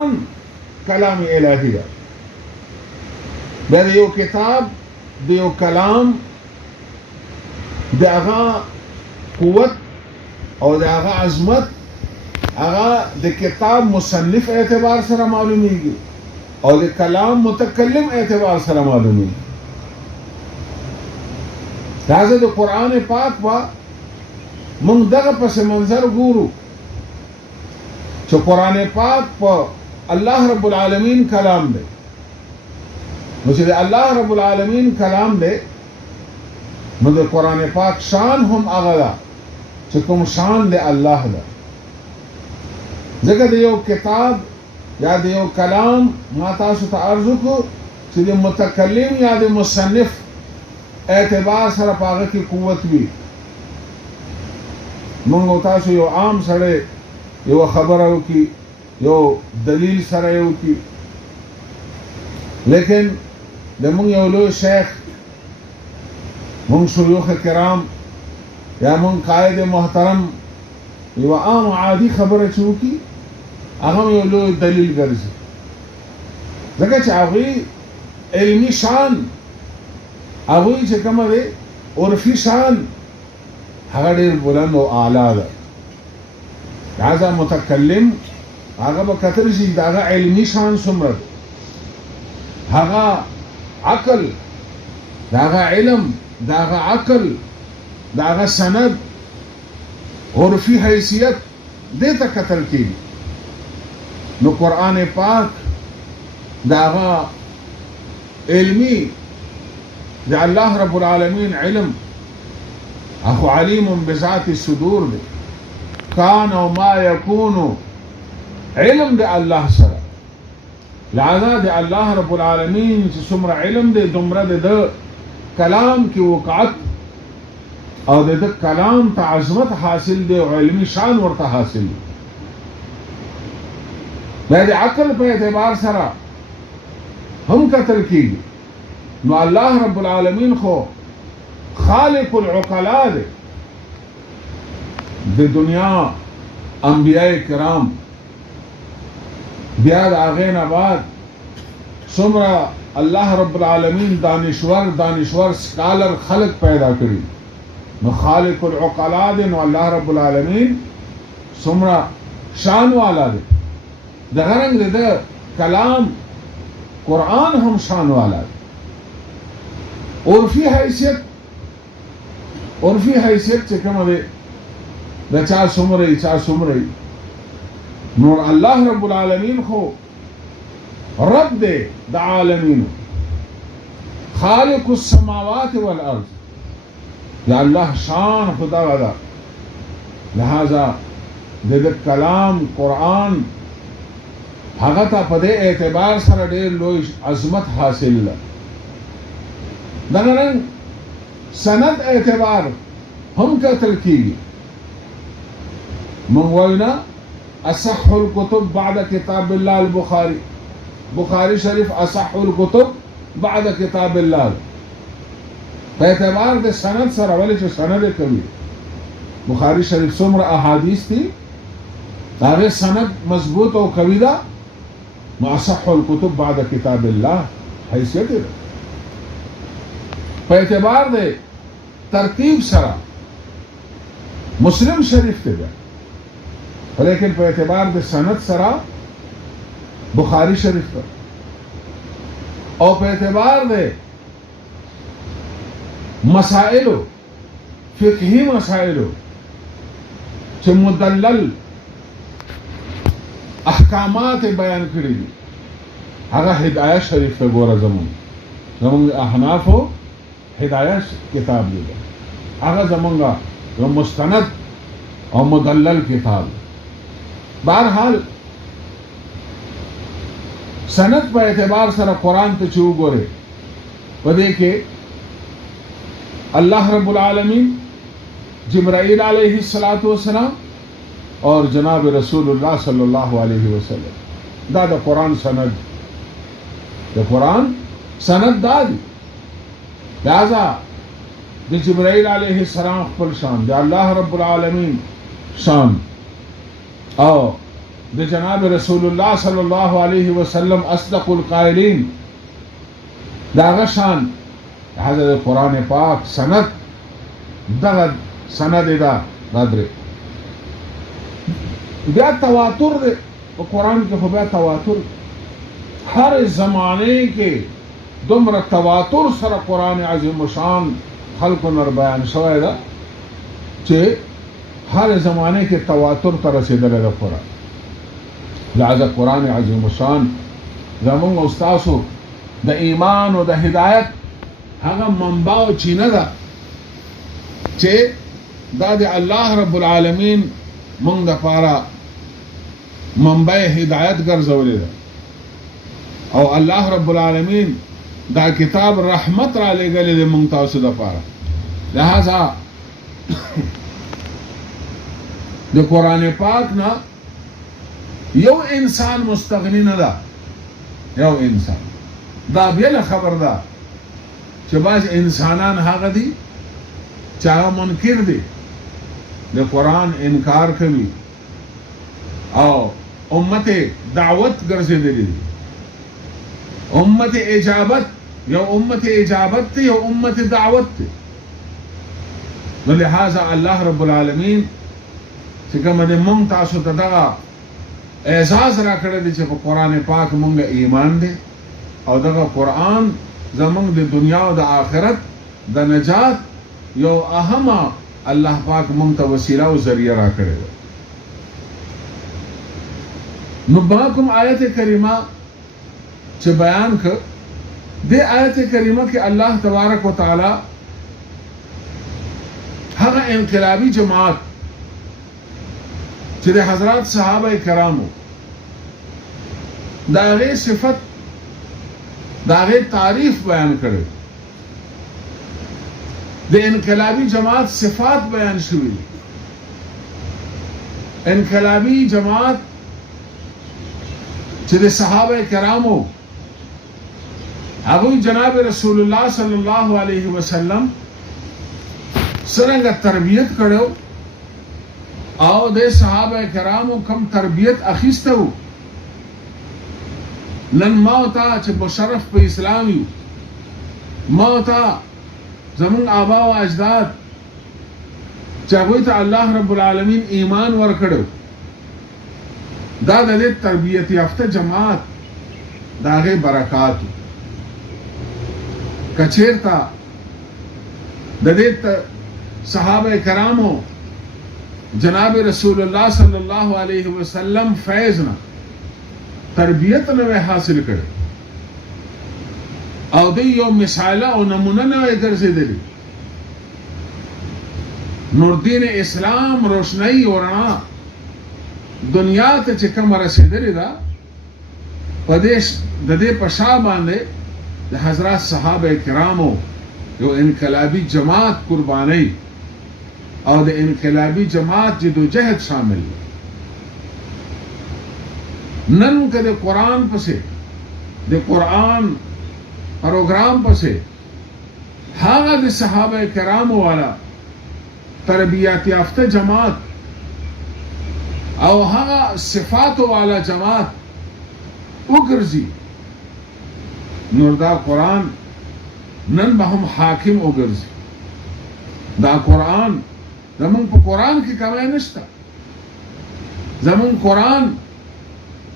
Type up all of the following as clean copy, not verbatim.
کلام الهی ده. بیا د یو کتاب د یو کلام د هغه قوت او د هغه عظمت هغه د کتاب مصنف اعتبار سره معلومیږي او د کلام متکلم اعتبار سره معلومیږي. راځه د قرآن پاک با موږ دغه پس منظر ګورو چې قرآن پاک په الله رب العالمین کلام دی. نو چې د الله رب العالمین کلام دی نو د قرآن پاک شان هم هغه ده چې کوم شان د الله ده. ځکه د یو کتاب یا د یو کلام ما تاسو ته عرض وکړو چې د متکلم یا د مصنف اعتبار سره په هغه کې قوت وي. موږ تاسو یو عام سره یو خبره وکړي یو دلیل سره یو وکړي، لیکن د موږ یو لوی شیخ موږ شیوخ کرام یا موږ قائد محترم یو عام عادي خبره چې وکړي هغه یو لوی دلیل ګرځي، ځکه چې هغوی علمي شان هغوی چې کومه دی عرفي شان هغه ډېر بلند او اعلی ده. لہذا متکلم هغه به کتلی شي د هغه علمي شان څومره دی، هغه عقل د هغه علم د هغه عقل د هغه سند عرفي حیثیت دې ته کتل کېږي. نو قرآن پاک د هغه علمي د الله رب العالمین علم اخو علیم بذات الصدور دی، کان او ما یکون علم د الله سره. لہذا د الله رب العالمین چې څومره علم دی دومره د کلام کې وقعت او د کلام ته عظمت حاصل دی او علمي شان ورته حاصل دی. بیا د عقل په اعتبار سره هم کتل کېږي. نو الله رب العالمین خو خالق العقلاء دی. د دنیا انبیاء کرام بیا د هغې نه بعد څومره الله رب العالمین دانشور سکالر خلق پیدا کړي، نو خالق العقلاء دی. نو الله رب العالمین څومره شان والا دی. دغه رنګ د کلام قرآن هم شان والا دی. عرفي حیثیت چې کومه دی د چا څومره نور الله رب العالمین خو رب دی د عالمینو، خالق السماوات والارض. د الله شان خدا ده. لہذا د کلام قرآن هغه ته په دې اعتبار سره ډېر لوی عظمت حاصل ده. دغه رنګ سند اعتبار هم کتل کېږي. موږ وایو نه اصح الكتب بعد کتاب الله البخاري، بخاری شریف اصح الكتب بعد کتاب الله په اعتبار د سند سره، ولې چې سند یې کوي. بخاری شریف څومره احادیث دي هغې سند مضبوط او قوي ده، نو اصح الكتب بعد کتاب الله حیثیت یې ده. په اعتبار د ترتیب سره مسلم شریف ته ده، لیکن په اعتبار د سند سره بخاری شریف ته، او په اعتبار د مسائلو فقهي مسائلو چې مدلل احکامات بیان کړي دي هغه هدایه شریف ته ګوره. زمونږ احنافو هدایه کتاب دی، هغه زمونږ یو مستند او مدلل کتاب. بہرحال سند په اعتبار سره قرآن ته چې وګورئ په دې کې الله رب العالمین جبرائیل علیہ الصلوۃ والسلام اور جناب رسول اللہ صلی اللہ علیہ وسلم دا د قرآن سند، د قرآن سند دا دی. لہذا د جبرائیل علیہ السلام خپل شان، د الله رب العالمین شان او د جناب رسول الله صلی الله علیه وسلم اصدق القائلین داغه شان حضرت قرآن پاک سند دغه سند دا غدره بیا تواتر دی په قرآن کې خو بیا تواتر هر زمانه کې دومره تواتر سره قرآن عظیم شان خلقو نر بیان شوی ده چې هر زمانه کې تواتر ته رسېدلی ده قرآن لہذا قرآن عظیم شان زمونږ او ستاسو د ایمان او د هدایت هغه منبع او چینه ده چې دا د الله رب العالمین مونږ دپاره منبع هدایت ګرځولې ده او الله رب العالمین دا کتاب رحمت را لګلې ده مونږ تاسو دپاره لہذا د قرآن پاک نه یو انسان مستغنی نه ده یو انسان دا بیله خبر ده چې بعض انسانان هغه دي چې هغه منکر دي د قرآن انکار کوي او امت دعوت ګرځېدلي دي امت اجابت یو امت اجابت دی یو امت دعوت دی نو لہذا الله رب العالمین چې کومه د مونږ تاسو ته دغه اعزاز را کړی دی چې په قرآن پاک مونږ ایمان دی او دغه قرآن زمونږ د دنیا او د آخرت د نجات یو اهمه الله پاک مونږ ته وسیله او ذریعه را کړی دی نو با کوم آیت کریمه چې بیان کړ د آیت کریمه کې الله تبارک وتعالی هغه انقلابی جماعت چې د حضرات صحابه کرامو دا غي صفت دا غي تعریف بیان کړي د انقلابی جماعت صفات بیان شوي انقلابی جماعت چې د صحابه کرامو هغه جناب رسول الله صلی الله علیه وسلم څنګه تربیت کړو او د صحابه کرامو کم تربیت اخیسته وو نن ما ته چې مشرف په اسلام یو ما ته زمون آبا او اجداد چې هغوی ته الله رب العالمین ایمان ورکړو دا د دې تربیت یافته جماعت دا غي برکات کچیرتا د دې صحابه کرامو جناب رسول الله صلی الله علیه وسلم فیضنا تربیت نوې حاصل کړي او د یو مثال او نمونه نوې ګرځېدلې نور دین اسلام روشنايي او رڼا دنیا ته چې کوم رسیدلې ده پدیش د دې په شا باندې د حضرات صحابه کرامو یو انقلابی جماعت قرباني او د انقلابی جماعت جدوجہد شامل نن که د قرآن پسې د قرآن پروګرام پسې هغه د صحابه کرامو والا تربیت یافته جماعت او هغه صفات والا جماعت وګرځي نور دا قرآن نن به هم حاکم وګرځي دا قرآن زمون په قرآن کې کمی نشته زمون قرآن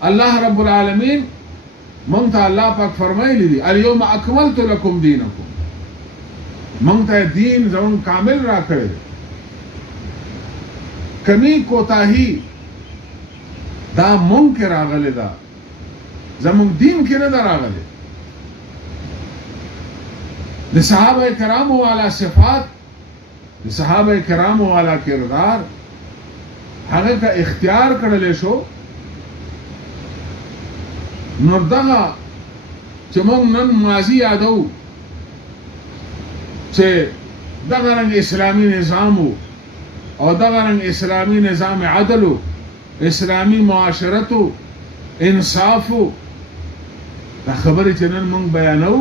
الله رب العالمین مونږ ته الله پاک فرمایلی دی اليوم اکملت لكم دینکم مونږ ته دین زمون کامل را کړی کمی کوتاهی دا مونږ کې راغلی دا زمون دین کې نه دا راغلی د صحابه کرامو والا صفات د صحابه کرامو والا کردار هغه کا اختیار کړل شو نور دغه چې موږ نن ماضي یادو چې دغه رنګ اسلامي نظام او دغه رنګ اسلامي نظام عدل اسلامي معاشرت انصاف دا خبرې چې نن موږ بیانو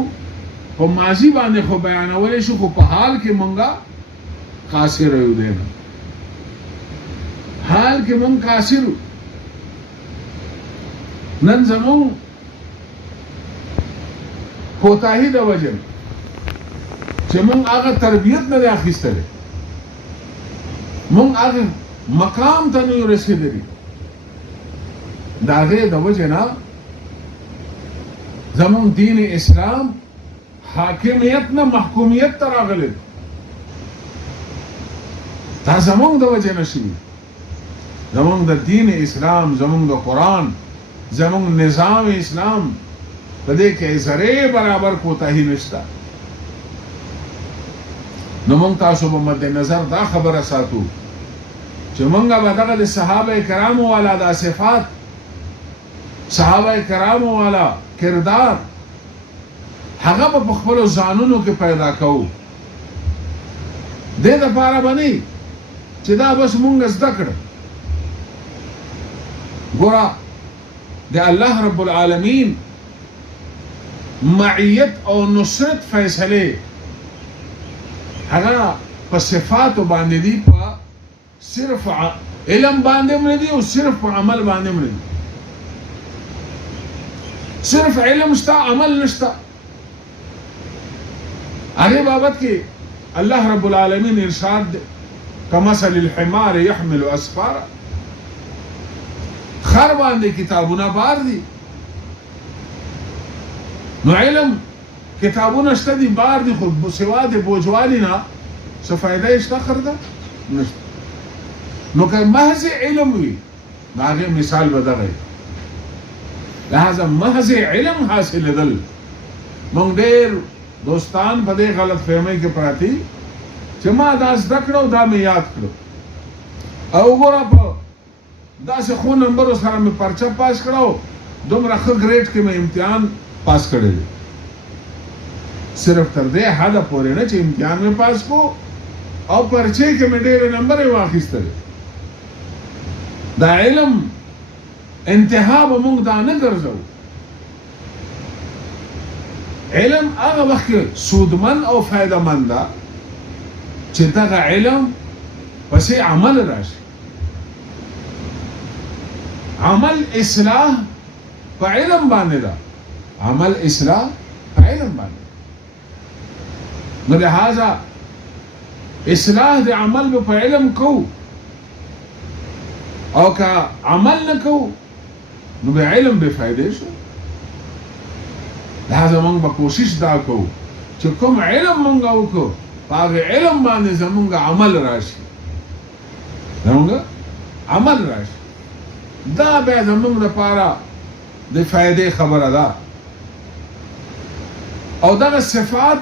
په ماضي باندې خو بیانول شو خو په حال کې مونږه قاصر یو، دی حال کې مونږ قاصر، د دې تربیت یافته جماعت او د انقلابی جماعت صفات بیان شوي انقلابی جماعت چې د صحابه کرامو هغه انقلابی جماعت چې د حضرات صحابه کرامو یو انقلابی جماعت قرباني او د امت دعوت ګرځېدلي دي نن زمون کوتاهی د وجه چې مونږ هغه تربیت نه اخیستلې، مونږ هغه مقام ته نه رسېدلي. د هغې د وجې نه زمونږ دین اسلام حاکمیت نه محکومیت ته راغلی. دا زمونږ د وجې نه شوي. زمونږ د دین اسلام، زمونږ د قرآن، زمونږ نظام اسلام په دې کې ذرې برابر کوتاهي نشته. نو مونږ تاسو په مد نظر دا خبره ساتو چې مونږ به دغه د صحابه کرامو والا دا صفات، صحابه کرامو والا کردار هغه په خپلو ځانونو کې پیدا کوو. دې دپاره به نه چې دا بس مونږ زده کړه. ګوره د الله رب العالمین معیت او نصرت فیصله هغه په صفاتو باندې دي، په صرف علم باندې هم نه دي او صرف په عمل باندې هم نه دي. صرف علم شته، عمل نشته. هغې بابت کې الله رب العالمین ارشاد کمثل الحمار يحمل اسفارا، خر باندې کتابونه بار دي. نو علم کتابونه شته دي، بار دي، خو سوا د بوجوالي نه څه فایده یې شته؟ خر ده نشته. نو که محض علم وي نو هغې مثال به دغه وي. لہذا محض علم حاصلېدل، موږ ډېر دوستان په دې غلط فهمۍ کې پراته چې ما دا زده کړو، دا مې یاد کړو، او وګوره په داسې ښو نمبرو سره مې پرچه پاس کړو، دومره ښه ګریډ کې مې امتحان پاس کړی دی. صرف تر دې حده پورې نه چې امتحان مې پاس کو او پرچې کې مې ډېرې نمبر یې واخیستلې. دا علم انتها به موږ دا نه ګرځو. علم هغه وخت کې سودمن او فایده مند ده چې دغه علم پسې عمل راشي. عمل اصلاح په علم باندې ده، عمل اصلاح په علم باندې. نو لہذا اصلاح د عمل به په علم کو، او که عمل نه کو نو به علم به فائدې شو. لہذا موږ به کوشش دا کوو چې کوم علم موږ وکړو په هغې علم باندې زموږ عمل راشي، زموږ عمل راشي. دا بیا زموږ لپاره د فائدې خبره ده. او دغه صفات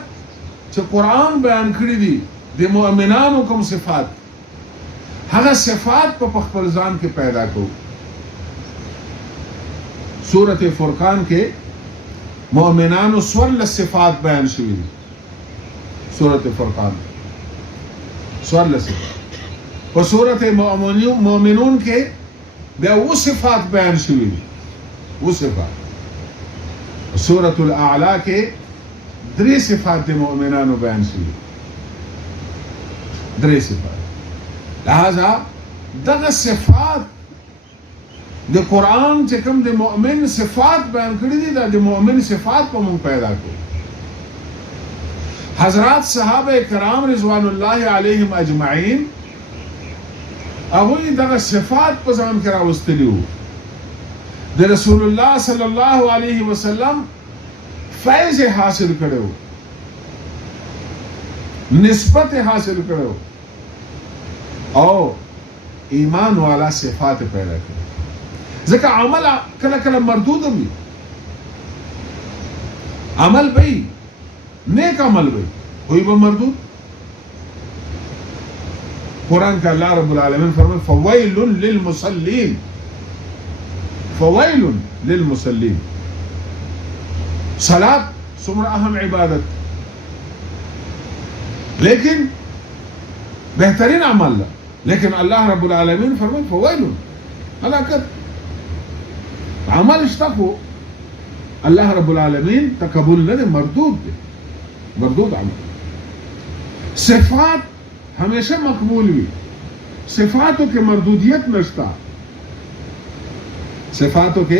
چې قرآن بیان کړي دي د مؤمنانو کوم صفات، هغه صفات په خپل ځان کې پیدا کوو. سورة فرقان کې مؤمنانو 14 صفات بیان شوي دي. سورة فرقان 14 صفات. په سورة مؤمنون کې بیا 9 صفات بیان شوي دي. 9 صفات. سورة الاعلى کې 3 صفات د مؤمنانو بیان شوي. 3 صفات. لہذا دغه صفات د قرآن چې کوم د مؤمن صفات بیان کړي دي، دا د مؤمن صفات په موږ پیدا کړو. حضرات صحابه کرام رضوان الله علیهم اجمعین هغوی دغه صفات په ځان کې راوستلي وو. د رسول الله صلی الله علیه وسلم فیض حاصل کړو، نسبت حاصل کړو، او ایمان والا صفات پیدا کړو. ځکه عمل کله کله مردود وي، عمل به نیک عمل به وي به مردود. قرآن کې الله رب العالمین فرمایي فویل للمصلین، فویل للمصلین. صلاة څومره اهم عبادت، لیکن بهترین عمل ده، لیکن الله رب العالمین فرمایي فویل، هلاکت. عمل اشتقو الله رب العالمین تقبل نه ده، مردود ده، مردود عمل. صفات ہمیشہ مقبول ہوئی، صفاتوں کے مردودیت نشتا، صفاتوں کے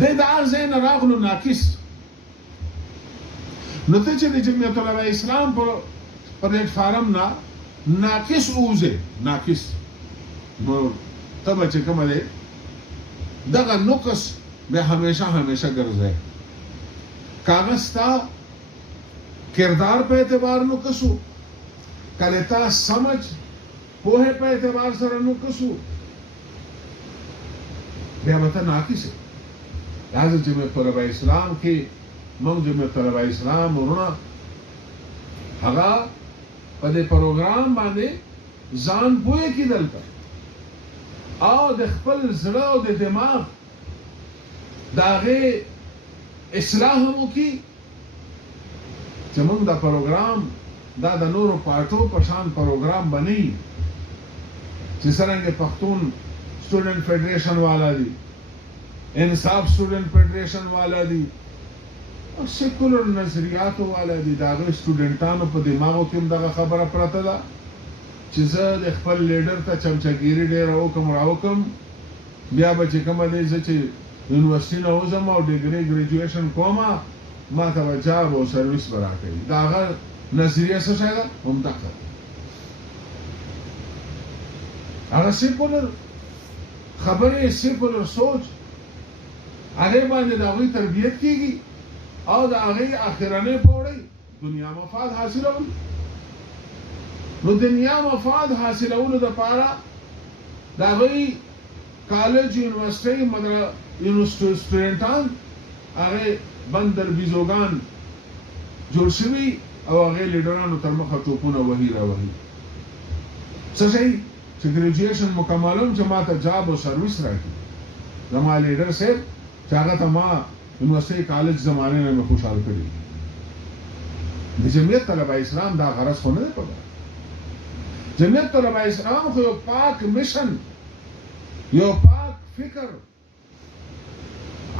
دا ځای نه راغلو ناقص. نو ته چې د جمعیت العلماء اسلام په پلیټفارم نه ناقص اوځې، ناقص، نو ته به چې کومه دی دغه نقص به همیشه ګرځی. کاغذ ستا کردار په اعتبار نقص و، کله تا سمجھ پوهه په اعتبار سره نقص و، بیا به ته ناقص یې. لہذا جمعیت العلماء اسلام کې موږ جمعیت العلماء اسلام ورونه هغه په دې پروګرام باندې ځان پوهه کېدل او د خپل زړه او د دماغ د هغې اصلاح هم وکړي چې موږ دا پروګرام دا د نورو پارټو په شان پروګرام به نه وي چې څرنګه پښتون سټوډنټ فیډریشن والا دي، انصاف سټوډنټ فیډریشن والا دي او سیکولر نظریاتو والا دي. د هغوی سټوډنټانو په دماغو کې هم دغه خبره پرته ده چې زه د خپل لیډر ته چمچهګیري ډېره وکړم راوکړم، بیا به چې کومه دی زه چې یونیورسټي نه وځم او ډګري ګریجویشن کومه ما ته به جاب او سروس به راکوي. د هغه نظریه څه شی ده؟ همدغه هغه سیکولر خبرې، سیکولر سوچ، هغې باندې د هغوی تربیت کېږي او د هغې اخرنۍ پوړۍ دنیا مفاد حاصلول. نو دنیا مفاد حاصلولو دپاره د هغوی کالج، یونیورسټۍ سټوډنټان هغې بند درویزوګان جوړ شوي او هغې لیډرانو تر مخه ټوپونه وهي راوهي. څه شی چې ګریجویشن مکملوم چې ما ته جاب او سروس راکړي. زما لیډر صاحب چې هغه ته ما یونیورسټۍ کالج زمانې نه مې خوشحال کړي. د جمعیت طلبه اسلام دا غرض خو نه دی په جمعیت طلبه اسلام خو یو پاک مشن، یو پاک فکر،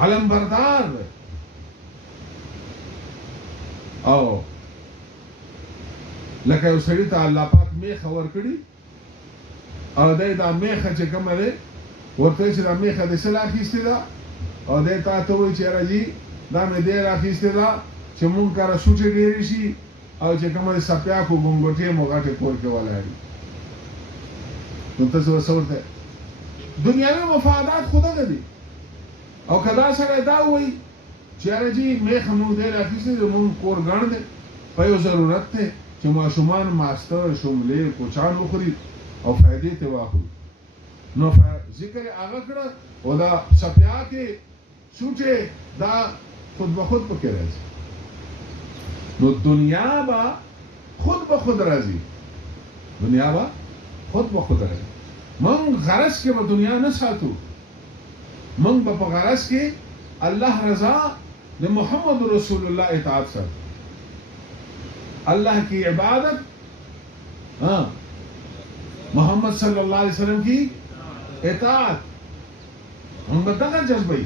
علمبردار او لکه یو سړي ته الله پاک میخه ورکړي او دی دا میخه چې کومه دی ورته چې دا میخه د څه راخیستې ده او دی تا ته وایي چې یاره جي دا مې دی راخیستې ده چې مونږ کره سوټې ډېرې شي او چې کومه د سپیاکو ګونګوټې مو غټې کور کې ولاړي. نو ته څه ورته دنیاوي مفادات خو دغه دي. او که دا سړی دا وایي چې یاره جي میخه مونږ دی راخیستې ده مونږ کور ګڼ دی په یو ضرورت دی چې ماشومان ماستر شملې کوچان وخوري او فائدې ته واخلي، نو ذکر هغه کړه او دا سپیاکې سوټې دا خود به خود پکې راځي. نو دنیا به خود به خود راځي، دنیا به خود به خود راځي. موږ غرض کې به دنیا نه ساتو، موږ به په غرض کې الله رضا د محمد رسول الله اطاعت سره، اللہ کی عبادت، محمد صلی اللہ علیہ وسلم کی اطاعت. ہم بدغه جذبه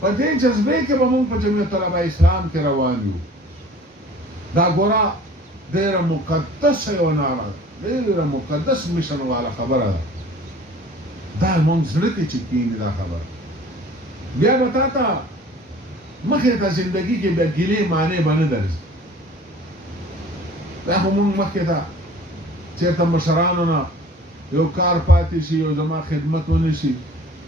په دې جذبه کې به موږ په جمعیت العلماء اسلام کې روان یو. دا ګوره ډېره مقدس یو ناره، ډېره مقدس مشن والا خبره ده. دا موږ زړه کې چې کېږي دا خبره بیا به تا ته مخې ته زندګي کې بیا ګیلې معنی به نه درځي. دا خو مونږ مخکې ته چېرته مشرانو نه یو کار پاتې شي یو زما خدمت ونه شي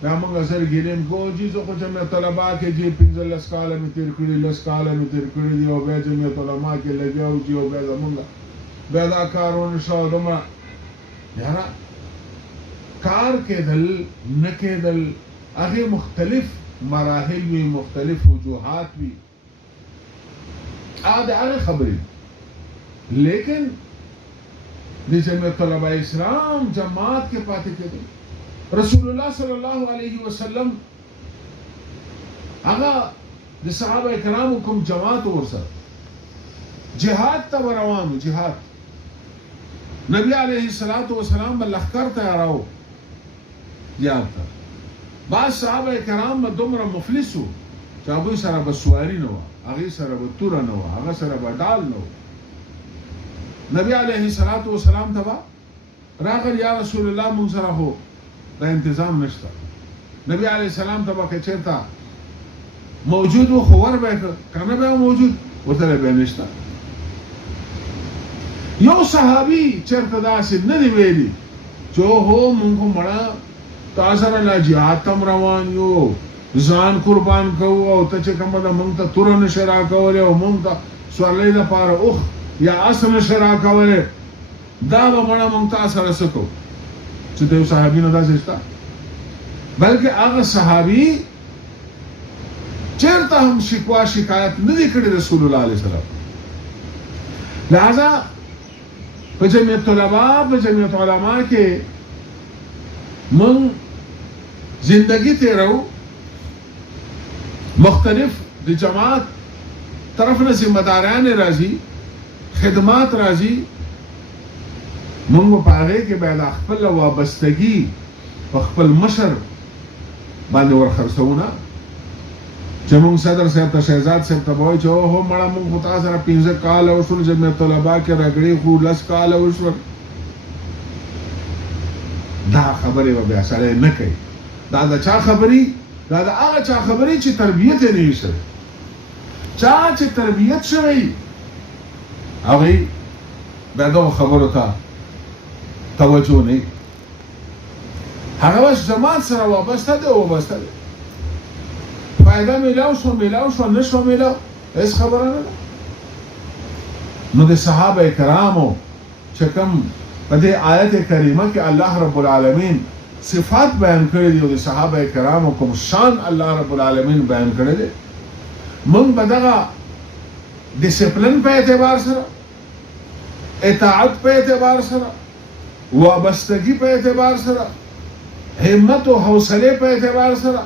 بیا مونږ زر ګیلیم کوو چې زه خو جمعیت علما کې چې 15 کاله مې تېر کړي 10 کاله مې تېر کړي دي او بیا جمعیت علما کې لګیا و چې او بیا زمونږ بیا دا کار ونه شو. دومره یاره کار کېدل نه کېدل هغې مختلف مراحل وي، مختلف وجوهات وي، د هغې خبرې. لیکن د جمعیت علماء اسلام جماعت کې پاتې کېدل. رسول الله صلی الله علیه وسلم هغه د صحابه کرامو کوم جماعت ورسره جهاد ته روانو. جهاد نبی علیه الصلاۃ والسلام لښکر تیاراو جهاد ته. بعض صحابه کرام دومره مفلس وو چې هغوی سره به سواري نه وه، هغې سره به توره نه وه، هغه سره به ډال نه وه. نبی علیه الصلاۃ والسلام ته به راغل یا رسول الله مونږ سره خو دا انتظام نشته. نبی علیه السلام ته به که چېرته موجود و خو ور به کنه به موجود ورته به نشته. یو صحابي چرته داسې نه دی ویلي چې هو مونږ مړه تاسو سره لا جهاد تم روان یو ځان قربان کوو او ته چې کومه ده مونږ ته تور نشه راکولی او مونږ ته سورلۍ دپاره اوښ یا اس نشه راکولی دا به مړه مونږ تاسو سره څه کوو چې د یو صحابي نه داسې شته. بلکې هغه صحابي چېرته هم شکوا شکایت نه دی کړی رسول الله علیه وسلم. لہذا په جمعیت طلبا په جمعیت علما کې من زندگی تیرو مختلف د جماعت طرف نه ذمہ داران راځي خدمات راځي موږ په هغه کې باید خپل وابستګي په خپل مشر باندې ورخرڅونه چې موږ صدر صاحب ته شهزاد صاحب ته وایو چې هو مړه موږ خو تاسو سره 15 کال وشول جمعیت طلبا کې راګړي خو 10 کال وشول. دا خبره به بیا سره نه کوي. دا د چا خبري؟ دا د هغه چا خبري چې تربیت یې نه شوی. چا چې تربیت شوی هغه به دا خبرو ته توجه نه. هغه بس جماعت سره وابسته دی او وابسته دی. فائدہ ملاو شو نشو ملاو هیڅ خبره نه ده. نو د صحابه کرامو چې کوم په دې آیت کریمه کې الله رب العالمین صفات بیان کړی دي او د صحابه کرامو کوم شان الله رب العالمین بیان کړی دی موږ به دغه ډیسپلن په اعتبار سره اطاعت په اعتبار سره وابستګي په اعتبار سره همت او حوصله په اعتبار سره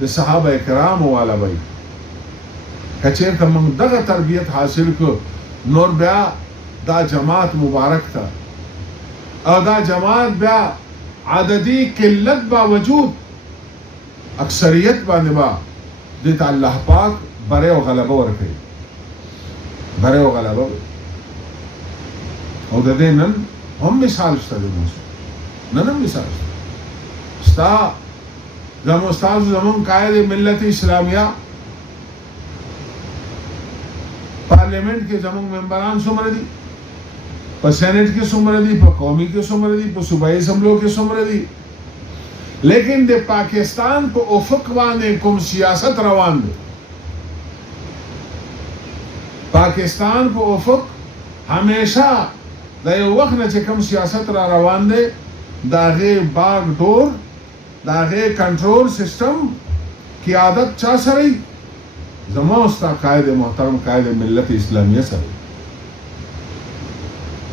د صحابه کرامو والا وای کچېرته موږ دغه تربیت حاصل کو نور بیا دا جماعت مبارک تا او دا جماعت بیا عددی قلت باوجود اکثریت باندې با د الله پاک بره او غلبه ورکړي بره او غلبه او د دې نن هم مثال شته نن هم مثال شته زمو استاد زمون قائد ملت اسلامیہ پارلیمنٹ کے زمون ممبران څومره دي په سینټ کې څومره دي په قومي کې څومره دي په صوبایي اسمبلو کې څومره دي لیکن د پاکستان په افق باندې کوم سیاست روان دی پاکستان په افق همیشه د یو وخت نه چې کوم سیاست را روان دی داغه باغ ډور داغه کنټرول سیستم قیادت چا سره زمو استا قائد محترم قائد ملت اسلامیہ سره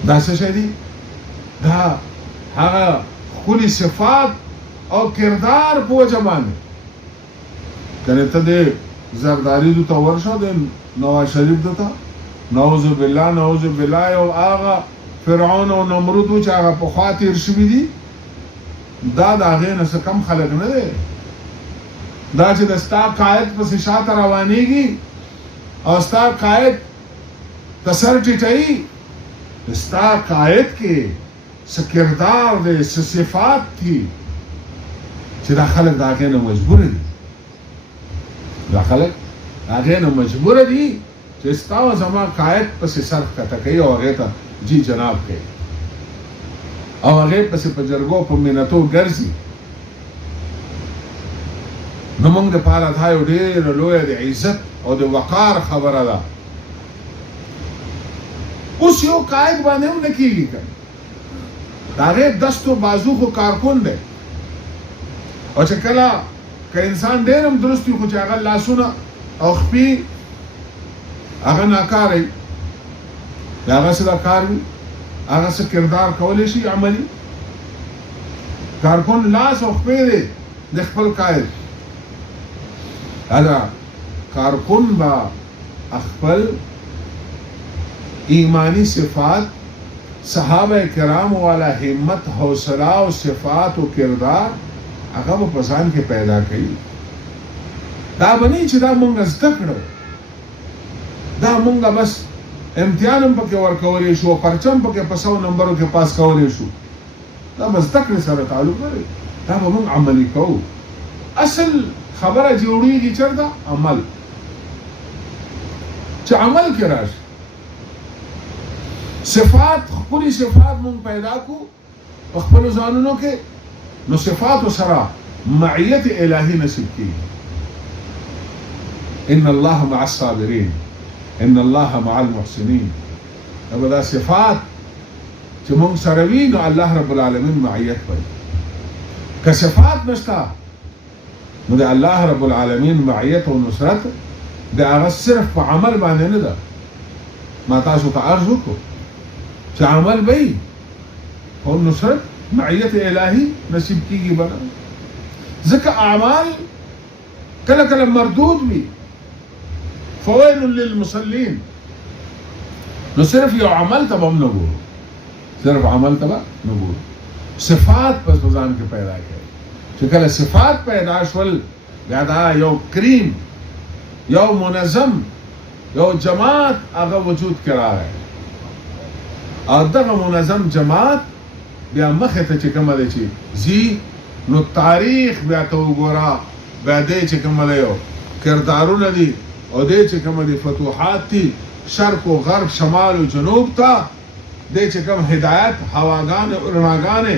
دا څه شي دي دا هغه خولي صفات او کردار په جمانه کنه ته د زرداری د تور شو د نواز شریف دته نعوذ بالله او هغه فرعون او نمرود چې هغه په خاطر شوی دي دا هغه نه څه کم خلک نه دي دا چې د ستا قائد په شاته روانيږي او ستا قائد تسر ټټي ستا قائد کې څه کردار دي څه صفات دي چې دا خلک دا هغه نه مجبور دي دا خلک هغه نه مجبور دي چې ستا زما قائد په سر کته کوي او هغه ته جی جناب کوي او هغه پس په جرګو په میناتو ګرځي نو موږ د پاره دا یو ډېر لوی د عزت او د وقار خبره ده اوس یو قائد باندې هم نکېږي دا هغه دستو بازو خو کارکون دی او چې کله که انسان ډېر هم درست وي خو چې هغه لاسونه او خپې هغه ناکاره یا هغه څه کار وي هغه څه کردار کولی شي عملي کارکون لاس او خپې دی د خپل قائد هغه کارکون با خپل ایمانی صفات صحابه کرام والا همت حوصله او صفات او کردار هغه په ځان کې پیدا کړي دا باندې چې دا مونږ زده کړو دا مونږ بس امتحان هم پکې ورکولې شو پرچم پکې په 100 نمبرو کې پاس کولې شو دا بس تکړه سره تعلق لري دا به موږ عملي کوو اصل خبره جوړیږي چرته عمل چې عمل کې راشي صفات خپل صفات مونږ پیدا کو خپل ځانونو کې نو صفات سره معیت الهی نصیب کیږي ان الله مع الصابرین ان الله مع المحسنین دا صفات چې مونږ سره وي نو الله رب العالمین معیت کوي که صفات نشته نو د الله رب العالمین معیت او نصرت د هغه صرف په عمل باندې نه ده ما تاسو ته عرض وکړو چې عمل به او نصرت معیت الهی نصیب کیږي بنا ځکه اعمال کله کله مردود وي فویل للمصلین نو صرف یو عمل ته هم نه ګورو صرف عمل ته نه ګورو صفات پس ځان کې پیدا کړي چې کله صفات پیدا شول بیا دا یو کریم یو منظم یو جماعت هغه وجود کې راغی او دغه منظم جماعت بیا مخې ته چې کومه دی چې ځي نو تاریخ بیا ته وګوره بیا دی چې کومه دی یو کردارونه دي او دی چې کومه دي فتوحات دي شرق و غرب شمال و جنوب ته دی چې کوم هدایت هواګانې رڼاګانې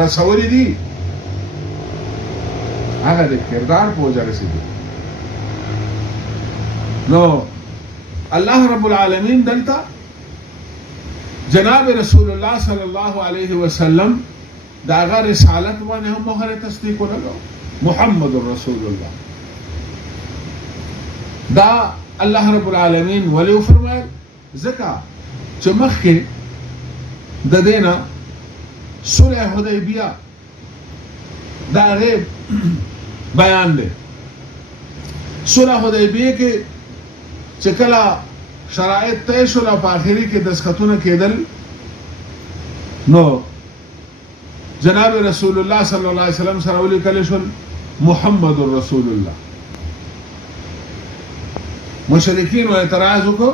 رسولې دي هغه د کردار په وجه رسېدي نو الله رب العالمین دلته جناب رسول الله صلی الله علیه وسلم دا هغه رسالت باندې هم مخه تصدیق ولګو محمد رسول الله دا الله رب العالمین ولی فرمایل ځکه چې مخکې د دینه صلح حدیبیه دا غیب بیان دی صلح حدیبیه کې چې کله شرایط طے شول او په آخري کې دستخطونه کېدل نو جناب رسول الله صلی الله علیه وسلم سره ولیکل شول محمد رسول الله مشرکین و اعتراض وکړو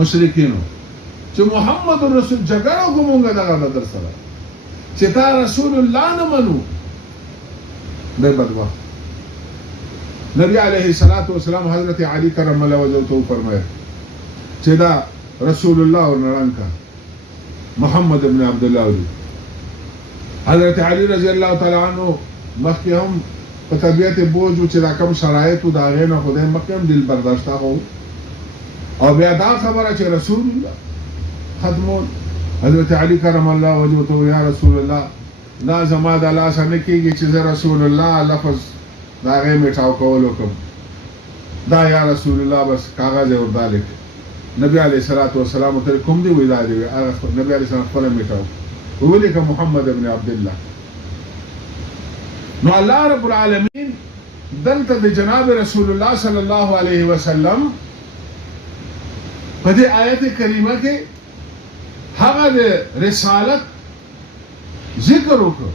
مشرکینو چې محمد رسول جګړه کومه دغه بدر سره چې تا رسول الله نه منو به بدوا نبی علیه الصلاۃ والسلام حضرت علی کرم الله وجهه فرمایا چې دا رسول الله ورنرانکا محمد ابن عبد الله ولي حضرت علی رضی الله تعالی عنہ مخکې هم په طبیعت بوج چې دا کم شرایط او دا غینه خدای مخکې هم دل برداشت او بیا دا خبره چې رسول الله خدمون حضرت علی کرم الله وجهه یا رسول الله دا زما د الله سره کېږي چې رسول الله لفظ دا غي میټاو کول وکم دا یا رسول الله بس کاغذ وردا لیک نبی علیہ الصلوۃ والسلام ته کوم دی ودا دی هغه نبی علیہ السلام خپل میټاو ولیک محمد ابن عبد الله نو الله رب العالمین دلته د جناب رسول الله صلی الله علیه وسلم په دې آیت کریمه کې هغه د رسالت ذکر وکړ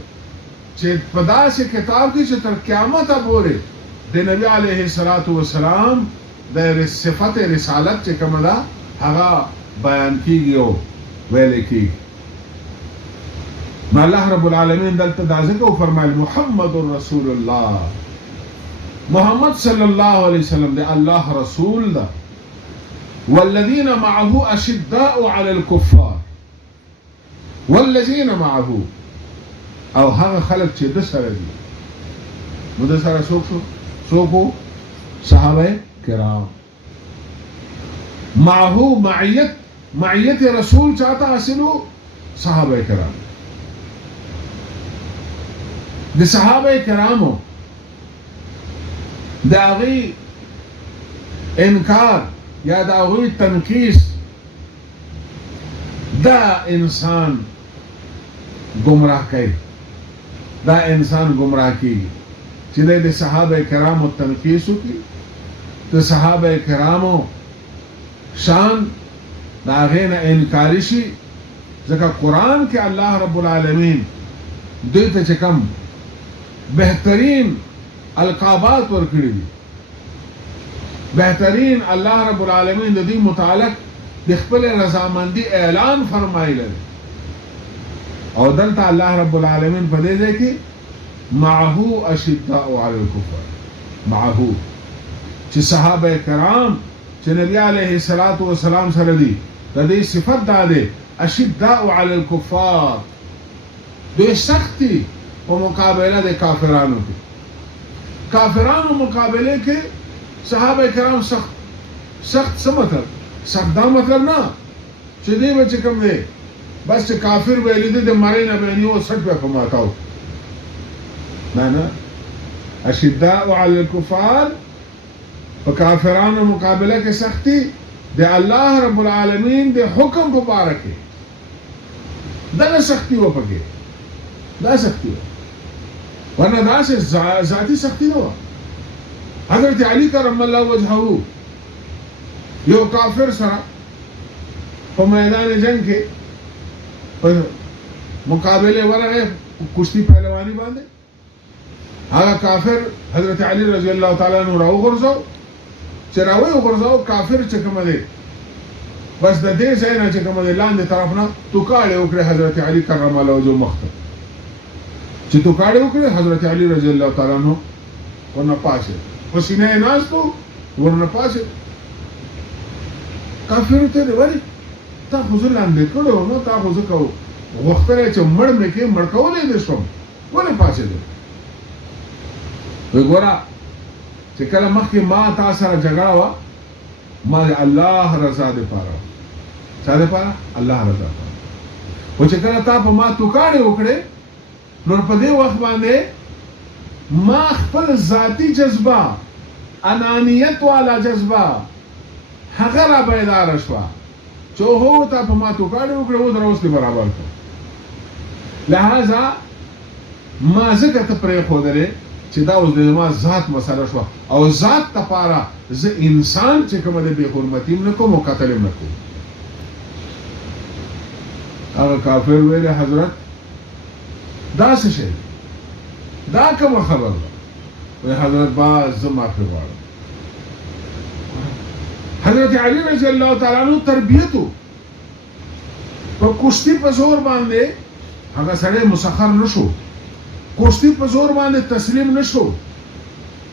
چې په داسې کتاب کې چې تر قیامت پورې د نبی علیه الصلاۃ والسلام د صفت رسالت چې کومه ده هغه بیان کیږي او ویل کیږي نو الله رب العالمین دلته دا ذکر فرمایل محمد رسول الله محمد صلی الله علیه وسلم د الله رسول ده والذین معه اشداء علی الكفار والذین معه او هغه خلق چې د سره دي نو د سره څوک صحابه کرام معه معیت رسول چاہتا حاصلو صحابه کرام د صحابه کرامو داغي انکار یا داغي تنقیص دا انسان گمراه کوي دا انسان گمراه کیږي چې د صحابه کرامو تنقیص وکړي د صحابه کرامو شان دا غینه انکاری شي ځکه قرآن کې الله رب العالمین دوی ته چې کوم بهترین القابات ورکړي دي بهترین الله رب العالمین د دې متعلق د خپل رضامندي اعلان فرمایلی او دلته الله رب العالمین په دې ځای کې معه اشداء علی الكفار معه چې صحابه کرام چې نبی علیه الصلاۃ والسلام سره دي د دې صفت دا ده اشداء علی الكفار دوی سختی په مقابله د کافرانو کې کافرانو مقابله کې صحابه کرام سخت څه مطلب سخت دا مطلب نه چې دی بچ کوم دی بس چې کافر ویل دي د مړی نه به نیو سټ په ماتاو نه اشداء علی الكفار په کافرانو مقابله کې سختی د الله رب العالمین د حکم په باره کې دا سختی و پکې دا سختی و ورنه دا ذاتی سختی نه و حضرت علی کرم الله وجهه یو کافر سره په میدان جنگ کې په مقابله ورغه کشتی پهلوانی باندې هغه کافر حضرت علی رضی الله تعالی عنہ راو غرزو چې راوي غرزو کافر چې کوم دی بس د دې ځای نه چې کوم دی لاندې طرف نه توکاړه وکړه حضرت علی کرم الله وجهه مخته چې توکاړه وکړه حضرت علی رضی الله تعالی عنہ ورنه پاسه پسینه ناستو ورنه پاسه کافر ته وری تا حضور لاندې کړو نو تا حضور کو وختره چې مړ مې کې مړ کولې دې شو ولې پاسه دې وګوره چې کله مخکې ما تا سره جګړه وا ما الله رضا دې پاره چا دې پاره الله رضا پاره او چې کله تا په ما توکاړه وکړې نو په دې وخت باندې ما خپل ذاتی جذبه انانیت والا جذبه هغه را بیدار شو چې هو تا په ما توکاړه وکړې و دروسته برابر کړ لہذا ما زکه ته پرې خو درې چې دا اوس د ما ذات مسله شو او ذات لپاره زه انسان چې کوم د به حرمتي نه کوم او قتل نه کوم هغه کافر ویل حضرت دا څه شي دا کوم خبر وي حضرت با زما خبر حضرت علی رضی الله تعالی عنہ تربیته په کشتی په زور باندې هغه سره مسخر نشو کشتی په زور باندې تسلیم نشو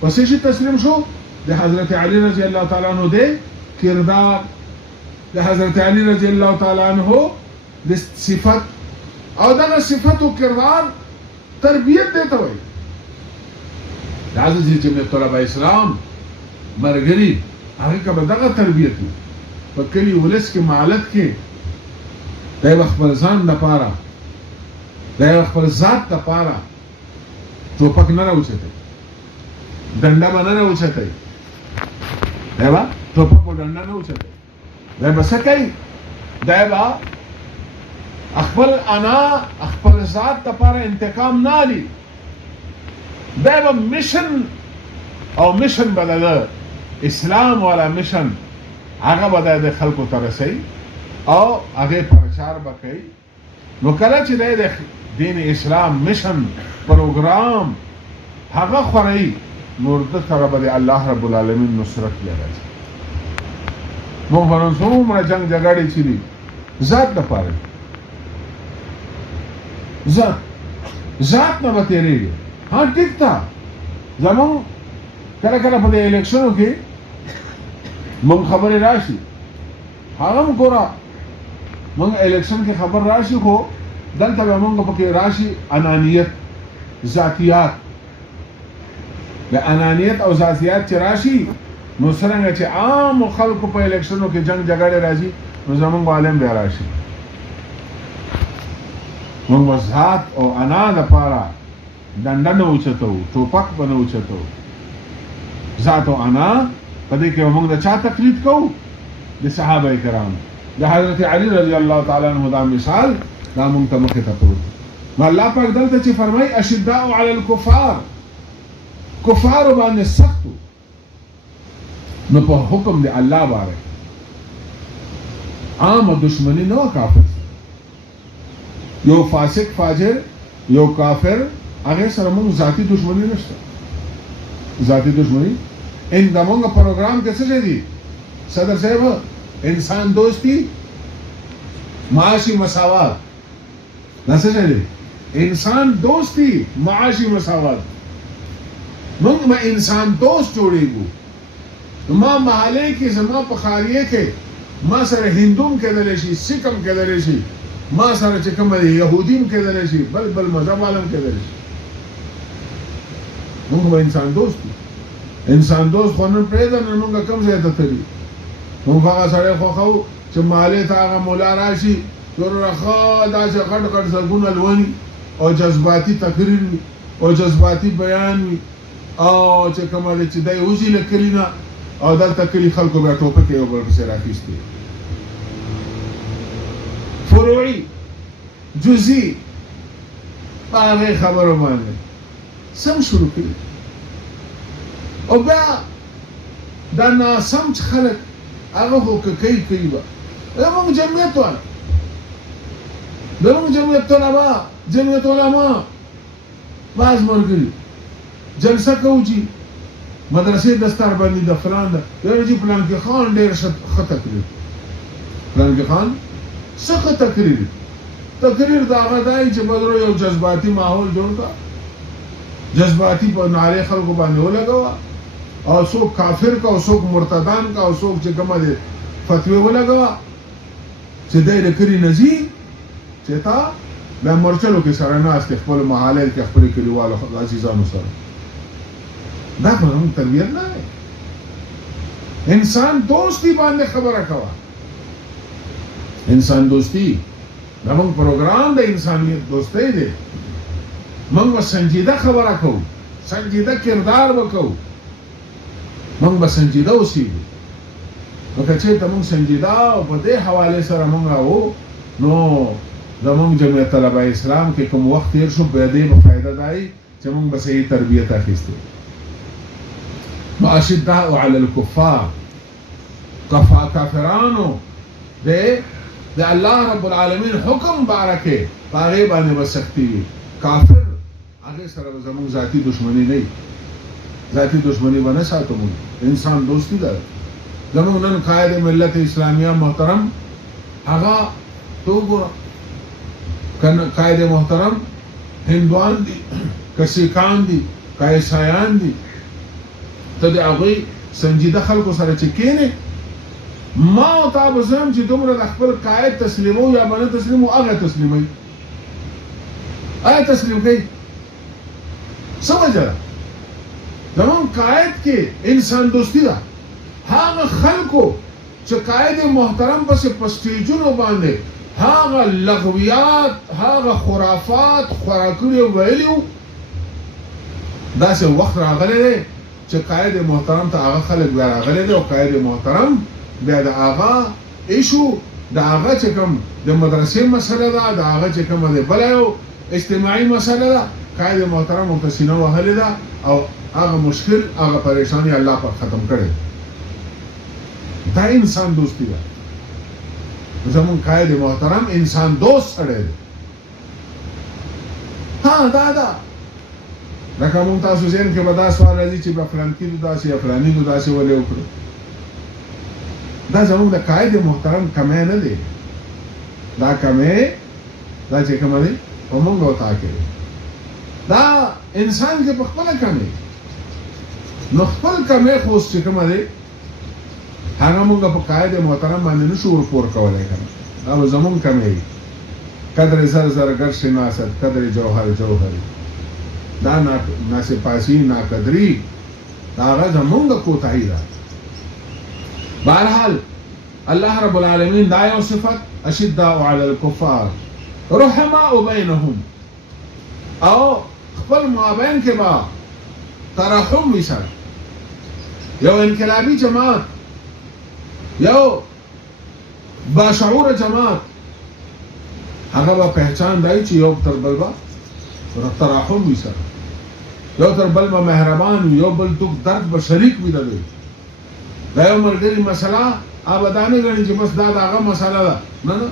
پس شي تسلیم شو د حضرت علی رضی الله تعالی عنہ د کردار د حضرت علی رضی الله تعالی عنہ د صفت او دغه صفت او کردار تربیت دیتا وای لازم چې طلبه اسلام مرګري هغه کبه دغه تربیت په کلی ولس کې مالت کې د خپل ځان لپاره د خپل ذات لپاره ټوپک نه راوچته ډنډه باندې نه راوچته دا ټوپک په ډنډه نه راوچته دا بس کوي دا با خپل انا خپل ذات لپاره انتقام نه لري دا به میشن او میشن بدل اسلام والا میشن هغه به د خلکو ته رسي او هغه پرچار وکړي نو کله چې د دین اسلام میشن پروګرام هغه خوري نور د سره به الله رب العالمین نصرت لري مو باندې څومره جنگ جګړې چي ذات لپاره ذات نه وتیریږي ها ټیک تا زمون کله کله په الیکشنو کې مونږ خبره راشي هغه وګوره مونږ الیکشن کې خبر راشي خو دلته به مونږ پکې راشي انانیت ذاتیات د انانیت او ذاتیات چې راشي نو څنګه چې عام خلکو په الیکشنو کې جنگ جګړه راځي نو زمونږ عالم به راشي مونږ ذات او انا لپاره ډنډه نه اوچتو ټوپک به نه اوچتو ذات او انا په دې کې موږ د چا تقلید کوو د صحابه کرام د حضرت علی رضی الله تعالی عنہ دا مثال دا موږ ته مخې ته پروت نو الله پاک دلته چې فرمایي اشداء علی الکفار کفار باندې سخت نو په حکم د الله باندې عام دشمنی نه کافر یو فاسق فاجر یو کافر هغه سره موږ ذاتی دشمنی نشته ذاتی دشمنی ان دمونږ پروګرام کې څه دي صدر صاحب انسان دوستی معاشی مساوات نسه دي انسان دوستی معاشی مساوات موږ به انسان دوست جوړېږو. ما محلې کې زما په خاریه کې ما سره هندوم کېدلی شي، سیک هم کېدلی شي، ما سره چې کوم دی یهودي هم کېدلی شي، بل مذهب والا هم کېدلی شي. موږ به انسان دوست یو. انسان دوست خو نن پرېږده، نن موږ کوم ځای ته تللي. موږ هغه سړی خوښوو چې محلې ته هغه مولا راشي، وروره ښه داسې غټ غټ زرګونه لولي او جذباتي تقریر وي او جذباتي بیان وي، او چې کومه دی چې دی وځي له کلي نه او دلته کلي خلکو بیا ټوپکې یو بل پسې راخیستې. فروعي جزئي په هغې خبرو باندې سم شروع کړي، او بیا دا ناسم چې خلک هغه خو که کوي به زموږ جمعیت والا، زموږ جمعیت طلبا، جمعیت علما بعض ملګري جلسه کوو چې مدرسې دستار باندې د فلان ده، یاره چې پلانکي خان ډېر ښه تقریر، پلانکي خان څه ښه تقریر د هغه دی چې بدرو یو جذباتي ماحول جوړ کړه، جذباتي په نارې خلکو باندې ولګوه، او څوک کافر کا او څوک مرتدان کا او څوک چې کومه دی فتوی ولګوه چې دی د کلي نه ځي چې تا بیا مرچلو کې سره ناست دی خپلو محالې کې خپلې کلیوالو عزیزانو سره. دا خو زموږ تربیت نه دی. انسان دوستی باندې خبره کوه. انسان دوستی زموږ پروګرام د انسانیت دوستی دی. موږ به سنجیده خبره کوو، سنجیده کردار به کوو، موږ به سنجیده اوسېږو. نو که چېرته موږ سنجیده او په دې حوالې سره موږ وو، نو زموږ جمعیت طلبه اسلام کې کوم وخت تېر شو، بیا دې به فایده دا وي چې موږ به صحیح تربیت اخیستې. نو اشداء علی الکفار، کافرانو د الله رب العالمین حکم بارکه په هغې باندې به سختي وي. کافر هغې سره به زموږ ذاتي دشمني نه وي، ذاتي دشمنی به نه ساتو. موږ انسان دوستی ده. زموږ نن قائد ملت اسلامیه محترم هغه ته وګوره، قائد محترم هندوان دي که سیکان دي که عیسایان دي، ته د هغوی سنجیده خلکو سره چې کښېنې، ما او تا به زه هم چې دومره د خپل قائد تسلیمو یا به نه تسلیمو، هغه تسلیموي. آیا تسلیم کوي؟ څه وجه ده؟ زمون قائد کې انسان دوستی ده. هغه خلکو چې قائد محترم پسې په سټیجونو باندې هغه لغویات، هغه خرافات خوراکړي ویلي وو، داسې وخت راغلی دی چې قائد محترم ته هغه خلک بیا راغلی دی، او قائد محترم بیا د هغه ایشو، د هغه چې کوم د مدرسې مسله ده، د هغه چې کومه د بله یو اجتماعي مسله ده، قائد محترم ورته سینه وهلې ده، او هغه مشکل، هغه پریشانی الله پاک ختم کړي. دا انسان دوستی ده. زمون قائد محترم انسان دوست سړی دی. ها دا لکه مونږ تاسو ذهن کې به دا سوال راځي چې به فلانکي دو داسې یا فلاني دو داسې ولې وکړو. دا زمونږ د قائد محترم کمی نه دی. دا کمی دا چې کومه دی په مونږ او تا کې دا انسان کې په خپله کمی، نو خپل کمی خو اوس چې کومه دی هغه مونږ په قائد محترم باندې نشو ورپور کولی که نه، دا به زمونږ کمی وي. قدر زر زرگر شناست قدر جوهر جوهری، دا ناسپاسی ناقدری دا هغه زمونږ کوتاهي ده. بهرحال الله رب العالمین دا یو صفت، اشداء علی الکفار رحماء بینهم، او خپل مابین کې با ترحم وي سره. یو انقلابی جماعت، یو باشعور جماعت، هغه به پہچان دی چې یو تر بل به ترحم وي سره، یو تر بل به مهربان وي، یو بل دکھ درد به شریک وي. د دوی دا یو ملګري مسله هغه دا نه ګڼي چې بس دا د هغه مسله ده، نه نه،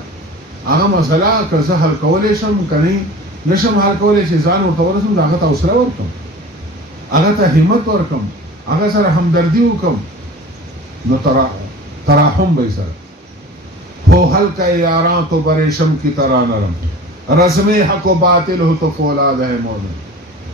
هغه مسله که زه حل کولی شم که نه نشم حل کولی، چې ځان ورته ورسوم د هغه ته حوصله ورکړم، هغه ته همت ورکړم، هغه سره همدردي وکړم، نو تراحم به یې سره. ہو ہلکا یاراں تو بریشم کی طرح نرم، رسم حق و باطل ہو تو فولاد ہے مومن.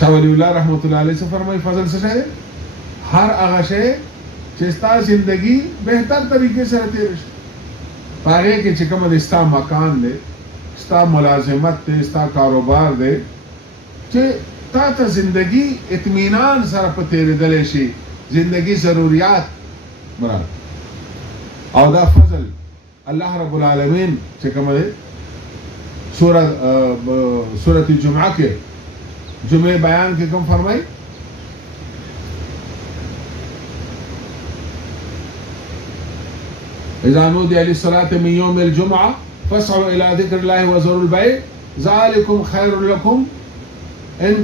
شاه ولی الله رحمت الله علیه سے فرمائی فضل سے ہے ہر هغه شی چې ستا زندگی بهتر طریقې سره تیر شي پاره کې چې کوم د ستا مکان دی ستا ملازمت دی ستا کاروبار دی چې تا ته زندگی اطمینان سره په تیرېدلی شي زندگی ضروریات مراد او دا فضل الله رب العالمین چې کوم دی سورۃ الجمعہ کې جمعه بیان کې کوم فرمای اذا نودي للصلاة من يوم الجمعة فاسعوا الى ذكر الله وذروا البيع ذلكم خير لكم ان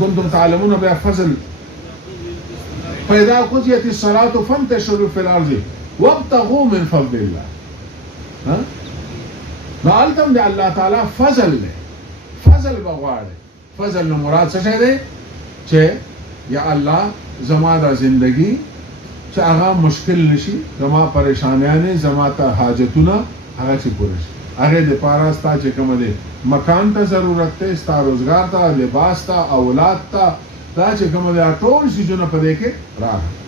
كنتم تعلمون بفضل فاذا قضيت الصلاة فانتشروا في الارض وابتغوا من فضل الله ها نالتم دي الله تعالی فضل دے فضل بغواړي فضل نو مراد څه دی چې یا الله زما د زندگی چې هغه مشکل نشي زما پریشانیاں زما ته حاجتونه هغه چې پوره شي هغه د پاره ستا چې کوم دی مکان ته ضرورت ته ستا روزګار ته لباس ته اولاد ته دا چې کوم دی ټول شیونه په دې کې راغلي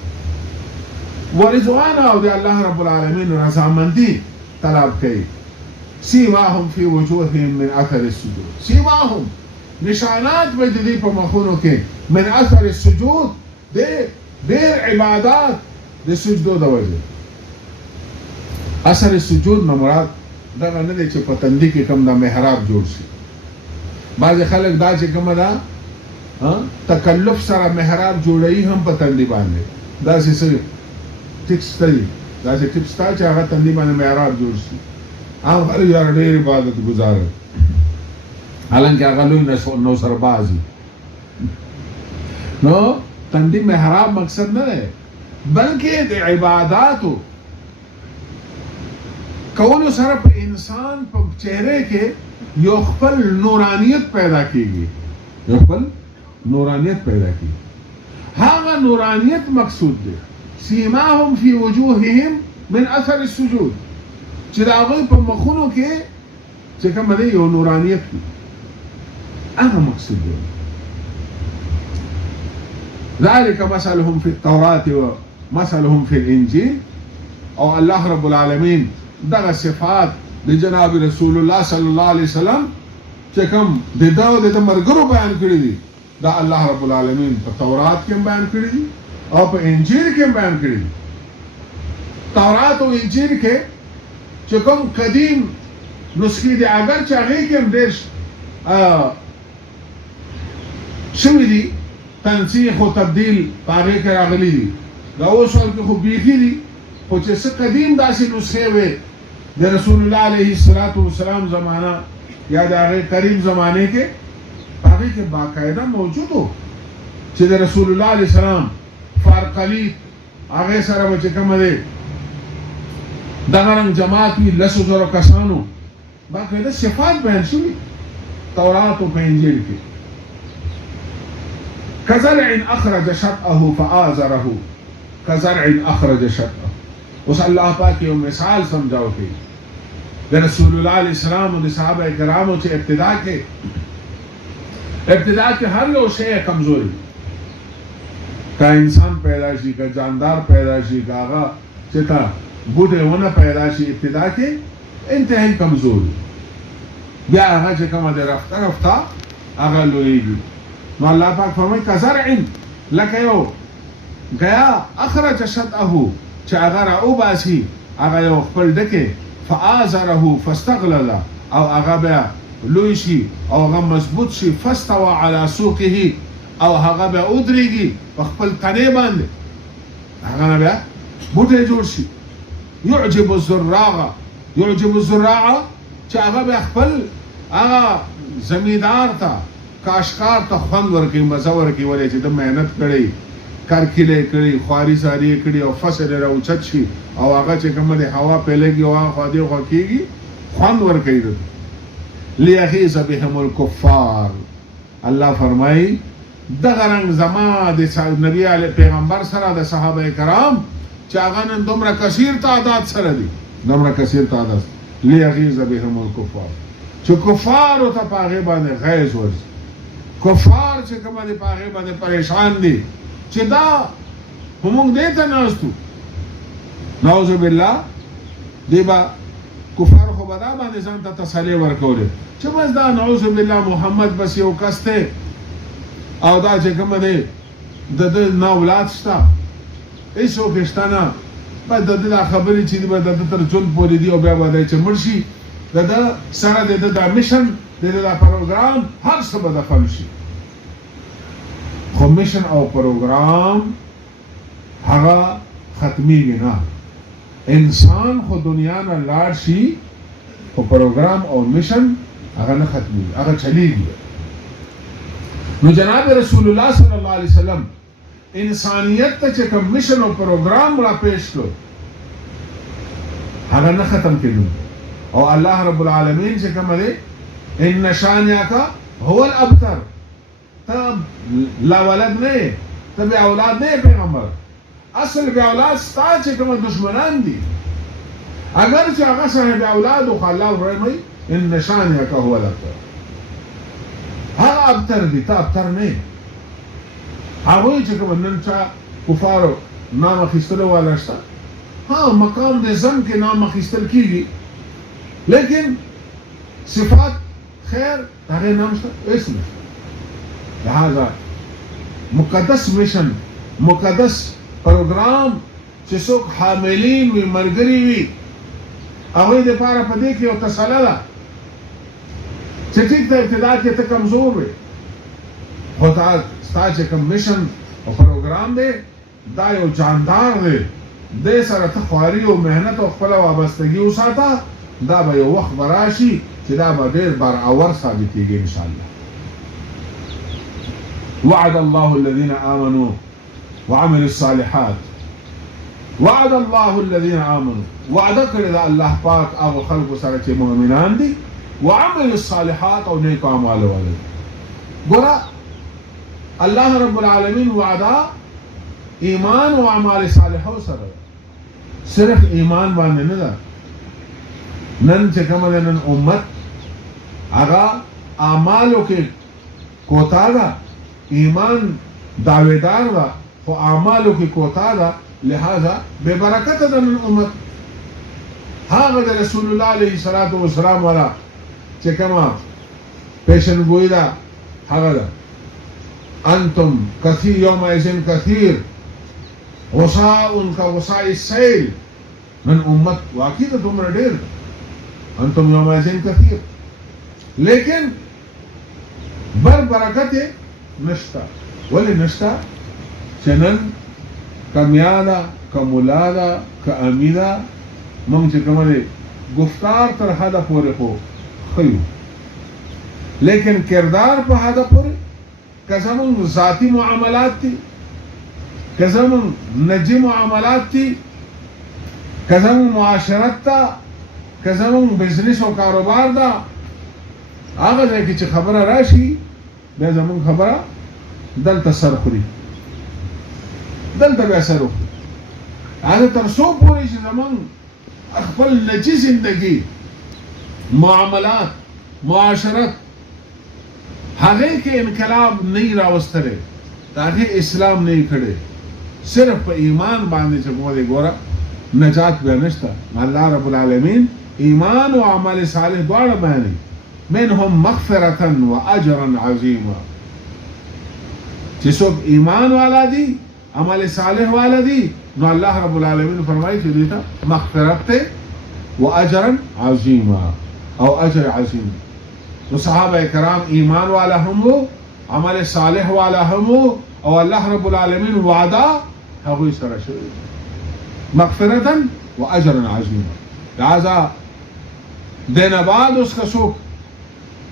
ورضوان او د الله رب العالمین رضامندی طلب کوي سیماهم فی وجوههم من اثر السجود سیماهم نشانات بجدی په مخونو کې من اثر السجود دیر عبادات د سجدو د وجه اثر السجود نه مراد دا نه دی چې په تندي کې کوم د محراب جوړ شي بعض خلک دا چې کوم دا تکلف سره محراب جوړي هم په تندي باندې دا څه ټیکس دی دا چې ټیکس تا چې هغه تندي باندې محراب جوړ شي عام خلک یار ډېر عبادت گزار حالانکه هغه لوی نو سربازي نو تندي محراب مقصد نه دی بلکې د عباداتو کولو سره په انسان په چهره کې یو خپل نورانیت پیدا کیږي یو خپل نورانیت پیدا کیږي هغه نورانیت مقصود دی سیماهم فی وجوههم من اثر السجود چې دا هغوی په مخونو کې چې کوم دی یو نورانیت وي هغه مقصود دی ذلك مثلهم في التوراة ومثلهم في الإنجيل او الله رب العالمين دغه صفات د جناب رسول الله صلی الله علیه وسلم چې کوم د مرګرو بیان کړی دي دا الله رب العالمین په تورات کې بیان کړی دي او په انجیل کې بیان کړی دي تورات او انجیل کې چې کوم قدیم نسخې دي اگر چې هغه کې هم ډېر شوي دي تنسیخ او تبدیل هغه کې راغلي دي دا اوس ورته خو بیخي دي خو چې څه قدیم داسې نسخې وي د رسول الله علیه السلام زمانہ یا د هغه قریب زمانه کې هغه کې باقاعده موجود وو چې د رسول الله علیه السلام فارقلی هغه سره چې کوم دی دغه رنګ جماعت وی لسو زره کسانو باقاعده صفات بیان شوي تورات او انجیل کې كزرع اخرج شطأه فآزره كزرع اخرج شطأه اوس الله پاک یو مثال سمجھاو کې د رسول الله علیه السلام او د صحابه کرامو چې ابتدا کې هر یو شی کمزوري کا انسان پیدا شي کا جاندار پیدا شي کا هغه چې تا بوټه ونه پیدا شي ابتدا کې انتهایی کمزوري بیا هغه چې کومه د رفتا هغه لویږي نو الله پاک فرمایي کزرع لکه یو غیا اخرج شطأه چې هغه راوباسي هغه یو خپل ډکه فآزره فاستغلظ او هغه بیا لوی شي او هغه مضبوط شي فاستوى على سوقه او هغه بیا ودرېږي په خپل تنې باندې هغه بیا بوټی جوړ شي يعجب الزراع چې هغه بیا خپل هغه زمیندار ته کاشکار ته خوند ورکوي مزه ورکوي ولې چې د مهنت کړی کارکیله کړي خواري ساری کړي او فصل راوچت شي او هغه چې کومه د هوا پیلېږي او هغه خو کېږي خوند ورکوي لیغیظ بهم الکفار الله فرمایي دغه رنګ زما د نبی علی پیغمبر سره د صحابه کرام چې هغه نن دومره کثیر تعداد سره دي دومره کثیر تعداد لیغیظ بهم الکفار چې کفار او ته پاغه باندې غیظ ورځي کفار چې کوم دي پاغه باندې پریشان دي چې دا همون دې ته ناستو نعوذ بالله دیبا کفار خو بدا باندې ځان ته تسلی ورکولې چې بس دا نعوذ بالله محمد بس یو کس ته او دا چې کوم دی د نه اولاد شته هیڅوک شته نه په د خبرې چې به د تر ژوند پورې دی او بیا به چې مرشي د سره د میشن د پروګرام هر څه به دفن شي خو میشن او پروګرام هغه ختمیږي نه انسان خو دنیا نه لاړ شي خو پروګرام او میشن هغه نه ختمیږي هغه چلیږي نو جناب رسول الله صلی الله علیه وسلم انسانیت ته چې کوم میشن او پروګرام را پیش کړ هغه نه ختم کېدو او الله رب العالمین چې کوم دی ان شانئک هو الابتر ته لا ولد نه ته به اولاد نه پیغمبر اصل به اولاد ستا چې کوم دشمنان دي اگر چې هغه صاحب اولاد او الله ورمي ان شانئک هو الابتر هغه ابتر دي ته ابتر نه هغه چې کوم نن چا کفارو نام اخیستلو والا شته ها مقام د زم کې نام اخیستل کیږي لیکن صفات خیر هغه نام شته اسم لہذا مقدس مشن مقدس پروګرام چې څوک حاملین وي مرګري وي هغه د پاره په دې کې یو تسلی ده چې ټیک د ابتدا کې ته کمزور وي خو تا چې کوم mission O programme the the you جاندار دی د سره ته خواري او مهنت او خپل وابستګي وساته دا به یو وخت براشي چې دا به ډېر برابر ثابتېږي ان شاء الله وعد الله الذين آمنوا وعملوا الصالحات وعد الله الذين آمنوا وعده کړی دا الله پاک هغه خلکو سره چې مؤمنان دي وعملوا الصالحات او نیک اعمال والے ګوره الله رب العالمین وعده ایمان او اعمال صالحو سره صرف ایمان باندې نه ده نن چې کوم نن امت هغه اعمالو کې کوتا ده ایمان دعویدار ده خو اعمالو کې کوتا ده لہذا بے برکت ده نن امت هغه د رسول الله علیه الصلاۃ والسلام والا چې کومه پیشنګوئی ده هغه ده انتم كثير يومئذ كثير غصاء كغصاء السيل من امت واقعي ته دومره ډېر انتم يومئذ كثير لیکن بر برکت نشتا ولی نشتا چنن کمیادا کمولادا کامیدا مونږ چې کومه گفتار تر حد پورې خو خیو لیکن کردار په حد پورې کزمون ذاتی معاملات تھی کزمون نجی معاملات تھی کزمون معاشرت تا کزمون بزنس و کاروبار دا آغا دے کہ خبر راشی بے زمون خبر دلتا سر خوری دلتا بے سر خوری آغا ترسو پوری چی زمون اخفل نجی زندگی معاملات معاشرت هغه کې انقلاب نه راوستره داغه اسلام نه کړي صرف په ایمان باندې چې کومه ګوره نجات به نشته الله رب العالمین ایمان او عمل صالح دواړه باندې منهم مغفرة واجرا عظیما چې څوک ایمان والا دي عمل صالح والا دي نو الله رب العالمین فرمایي چې دیتا مغفرت واجرا عظیما او اجر عظیم تو صحابہ کرام ایمان والا هم عمل صالح والا هم او الله رب العالمین وعده هغه سره شوی مغفرتا واجرا عظیما لہذا دین بعد اس کا څوک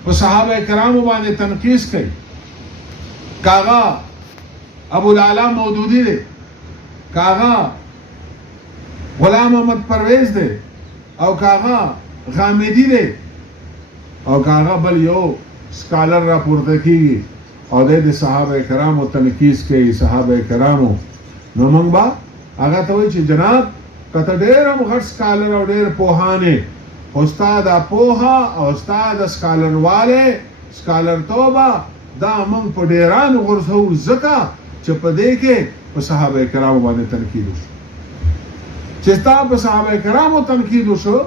په صحابہ کرام باندې تنقیس کوي کاغا ابو العلا مودودی دی کاغا غلام احمد پرویز دی او کاغا غامدی دی او کاغا بل یو سکالر را پورته کیږي او د صحابه کرامو تنقیس کوي صحابه کرامو نو موږ با هغه ته وایي چې جناب کته ډېر هم غټ سکالر او ډېر پوهانه استاد پوها او استاد سکالرواله سکالر توبه دا موږ په ډیران غرسو زکه چې په دې کې په صحابه کرامو باندې تنقید وشو چې ستا په صحابه کرامو تنقید وشو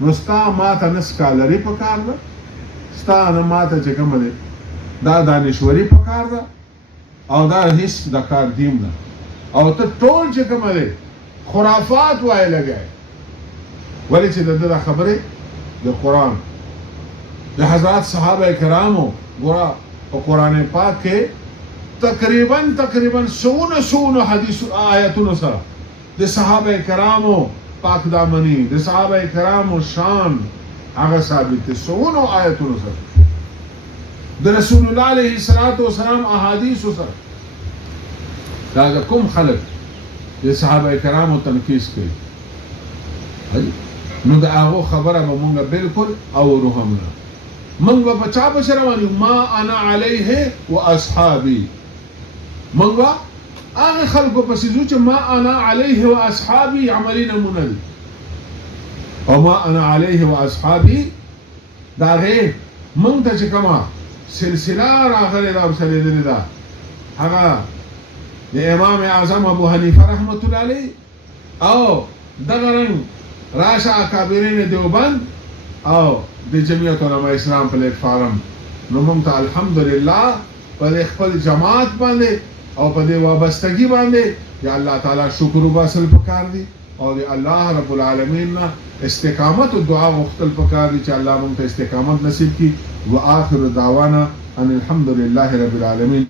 نو ستا ماته نه سکالري پکار ده ستا نه ماته چې کوم دی دا دانشوري پکار ده او دا هیڅ د کار دیم ده او ته ټول چې کوم دی خرافات وای لګای ولی چې د خبره د قرآن د حضرات صحابه کرامو ګورا په قرآن پاک کې تقریبا سونه حدیث آیاتونو سره د صحابه کرامو پاک دامنی د صحابه کرامو شان هغه ثابت سونه آیاتونو سره د رسول الله علیه الصلاۃ والسلام احادیث سره دا کوم خلق د صحابه کرامو تنقیس کوي نو دا هغه خبره به مونږ بالکل او روحمنا مونږ په چا بشروانی ما انا علیه واصحابي مونږ هغه خلکو په سيزو چې ما انا علیه واصحابي عملنا منل او ما انا علیه واصحابي دا غي مونږ ته چې کما سلسله راغله دا سره دا هغه د امام اعظم ابو حنیفه رحمت الله علیه او دغه راشا اکابرین دیوبند او د جمعیت علماء اسلام پلیټ فارم نو موږ ته الحمدلله په خپل جماعت باندې او په دې وابستګي باندې یا الله تعالی شکر وباسل پکار دي او د الله رب العالمین استقامت او دعا وختل پکار دي چې الله موږ ته استقامت نصیب کړي واخر دعوانا ان الحمد لله رب العالمین